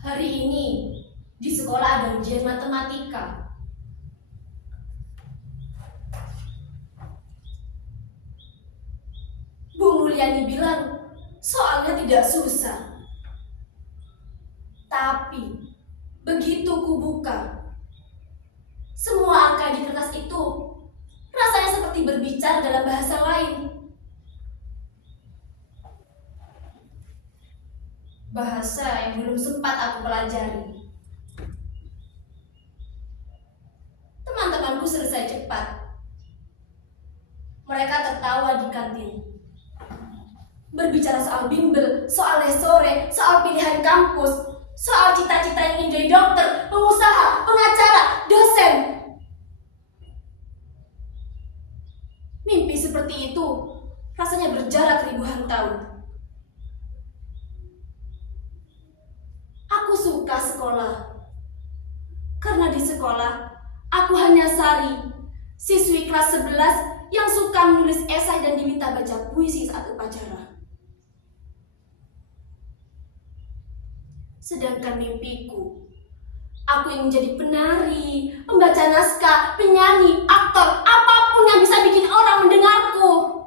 Hari ini di sekolah ada ujian matematika. Bu Mulyani bilang soalnya tidak susah. Tapi begitu ku buka, semua angka di kertas itu rasanya seperti berbicara dalam bahasa lain. Bahasa yang belum sempat aku pelajari. Teman-temanku selesai cepat. Mereka tertawa di kantin. Berbicara soal bimbel, soal les sore, soal pilihan kampus, soal cita-cita yang ingin jadi dokter, pengusaha, pengacara, dosen. Mimpi seperti itu rasanya berjarak ribuan tahun. Aku suka sekolah. Karena di sekolah, aku hanya Sari, siswi kelas 11 yang suka menulis esai dan diminta baca puisi saat upacara. Sedangkan mimpiku, aku ingin menjadi penari, pembaca naskah, penyanyi, aktor, apapun yang bisa bikin orang mendengarku.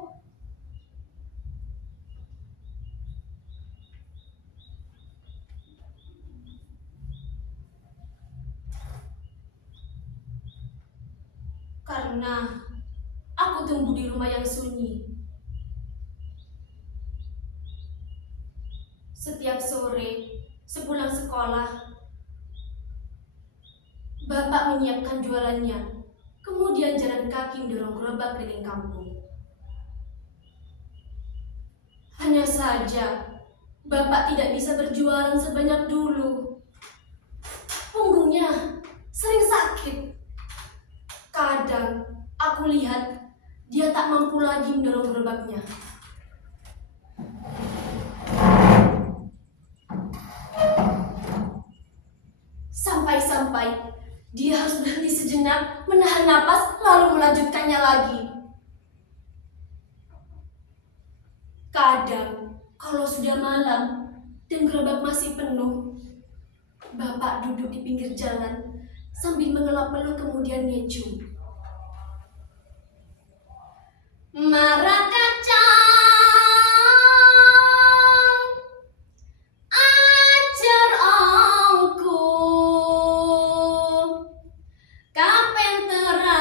Karena aku tumbuh di rumah yang sunyi. Setiap sore, sepulang sekolah, Bapak menyiapkan jualannya, kemudian jalan kaki mendorong gerobak keliling kampung. Hanya saja, Bapak tidak bisa berjualan sebanyak dulu. Punggungnya sering sakit. Kadang aku lihat dia tak mampu lagi mendorong gerobaknya. Sampai-sampai dia harus berhenti sejenak, menahan napas, lalu melanjutkannya lagi. Kadang, kalau sudah malam dan gerobak masih penuh, Bapak duduk di pinggir jalan sambil mengelap peluh kemudian ngecu. Marah kacang, ajar ongku, kapenteran,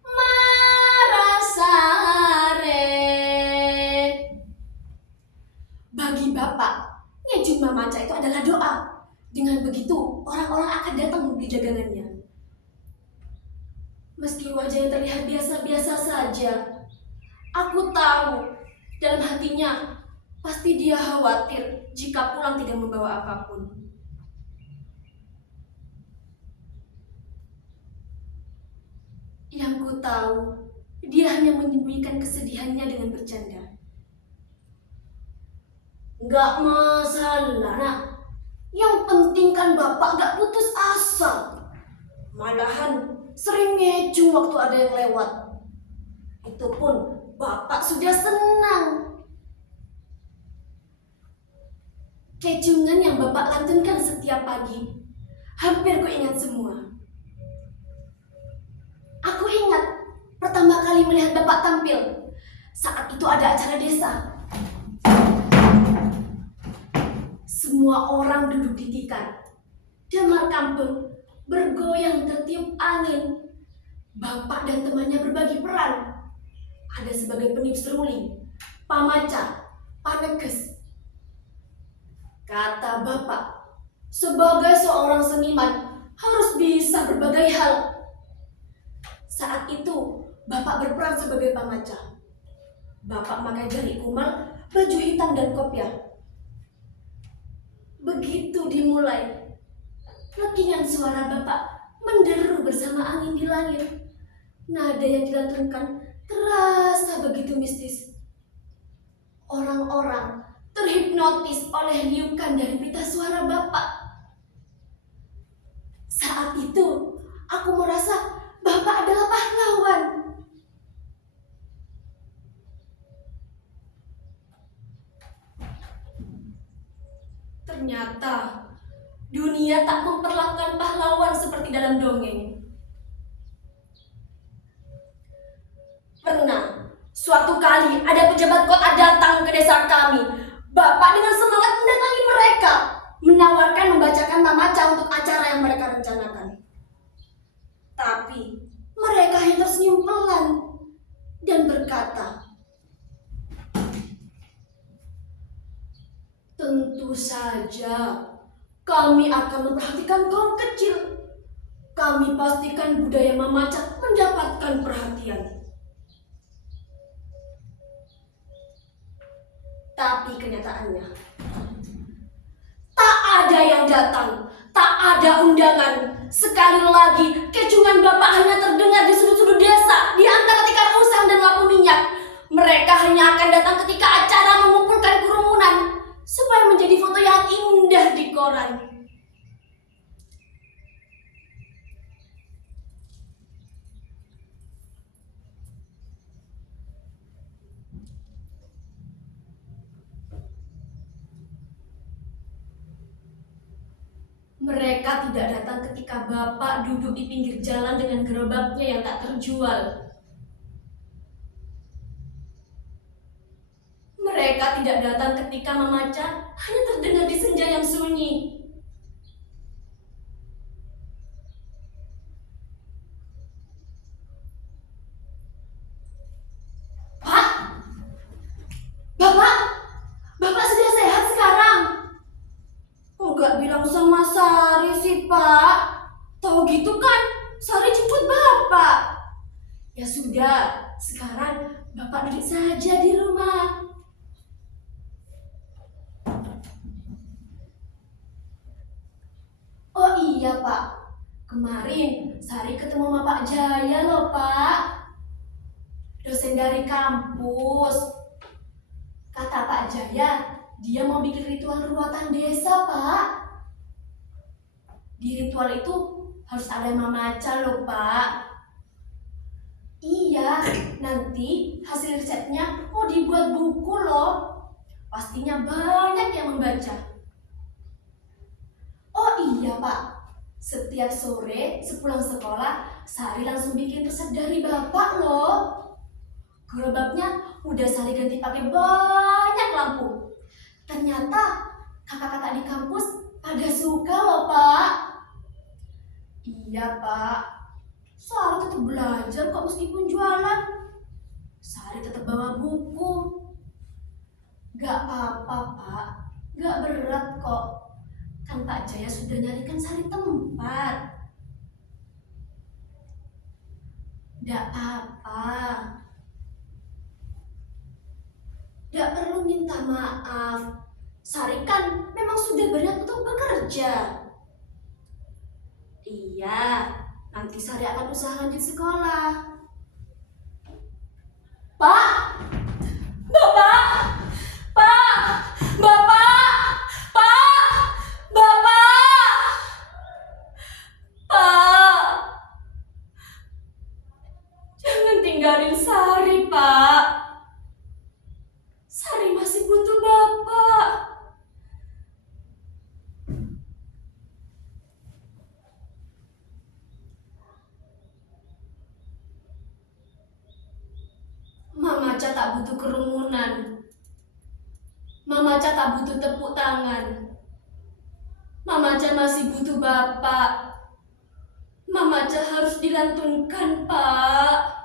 marah sare. Bagi Bapak, ngeju mamaca itu adalah doa. Dengan begitu, orang-orang akan datang membeli dagangannya. Meski wajah yang terlihat biasa-biasa saja, aku tahu dalam hatinya pasti dia khawatir jika pulang tidak membawa apapun. Yang ku tahu, dia hanya menyembunyikan kesedihannya dengan bercanda. Nggak masalah, nak. Yang penting kan Bapak nggak putus asa. Malahan sering ngeju waktu ada yang lewat. Itu pun Bapak sudah senang. Kecungan yang Bapak lantunkan setiap pagi, hampir ku ingat semua. Aku ingat pertama kali melihat Bapak tampil. Saat itu ada acara desa. Semua orang duduk di tikar. Damar kampung bergoyang tertiup angin. Bapak dan temannya berbagi peran. Ada sebagai peniup seruling, pamaca, paneges. Kata Bapak, sebagai seorang seniman harus bisa berbagai hal. Saat itu, Bapak berperan sebagai pamaca. Bapak pakai jari kumal, baju hitam dan kopiah. Begitu dimulai, lekingan suara Bapak menderu bersama angin di langit. Nada yang dilantunkan terasa begitu mistis. Orang-orang terhipnotis oleh liukan dari pita suara Bapak. Saat itu, aku merasa Bapak adalah pahlawan. Ternyata dunia tak memperlakukan pahlawan seperti dalam dongeng. Pernah, suatu kali ada pejabat kota datang ke desa kami. Bapak dengan semangat mendatangi mereka, menawarkan membacakan mamaca untuk acara yang mereka rencanakan. Tapi mereka hanya tersenyum pelan dan berkata, "Tentu saja kami akan memperhatikan kaum kecil. Kami pastikan budaya mamaca mendapatkan perhatian." Tapi kenyataannya, tak ada yang datang, tak ada undangan. Sekali lagi, kecungan Bapak hanya terdengar di sudut-sudut desa, di antara tikar usang dan lampu minyak. Mereka hanya akan datang ketika acara mengumpulkan kerumunan, supaya menjadi foto yang indah di koran. Mereka tidak datang ketika Bapak duduk di pinggir jalan dengan gerobaknya yang tak terjual. Mereka tidak datang ketika mamaca hanya terdengar di senja yang sunyi. "Pak, Bapak, Bapak sudah sehat sekarang?" "Enggak bilang sama Sari sih, Pak. Tahu gitu kan, Sari jemput Bapak." "Ya sudah, sekarang Bapak duduk saja di rumah." "Oh iya, Pak. Kemarin Sari ketemu sama Pak Jaya loh, Pak. Dosen dari kampus. Kata Pak Jaya, dia mau bikin ritual ruatan desa, Pak. Di ritual itu harus ada mamaca loh, Pak. Iya, nanti hasil risetnya mau dibuat buku loh. Pastinya banyak yang membaca." "Oh iya, Pak. Setiap sore sepulang sekolah, Sari langsung bikin resep dari Bapak loh. Gerobaknya udah Sari ganti pakai banyak lampu. Ternyata kakak-kakak di kampus pada suka loh, Pak." "Iya, Pak. Sari tetap belajar kok meskipun jualan. Sari tetap bawa buku." "Gak apa-apa, Pak. Gak berat kok. Kan Pak Jaya sudah nyarikan Sari tempat." "Gak apa. Gak perlu minta maaf. Sari kan memang sudah berniat untuk bekerja." "Iya, nanti Sari akan usaha lanjut sekolah." "Pak! Bapak! Pak! Bapak! Pak! Bapak! Pak! Jangan tinggalin Sari, Pak. Sari masih butuh Bapak." Mamaca tak butuh kerumunan. Mamaca tak butuh tepuk tangan. Mamaca masih butuh Bapak. Mamaca harus dilantunkan, Pak.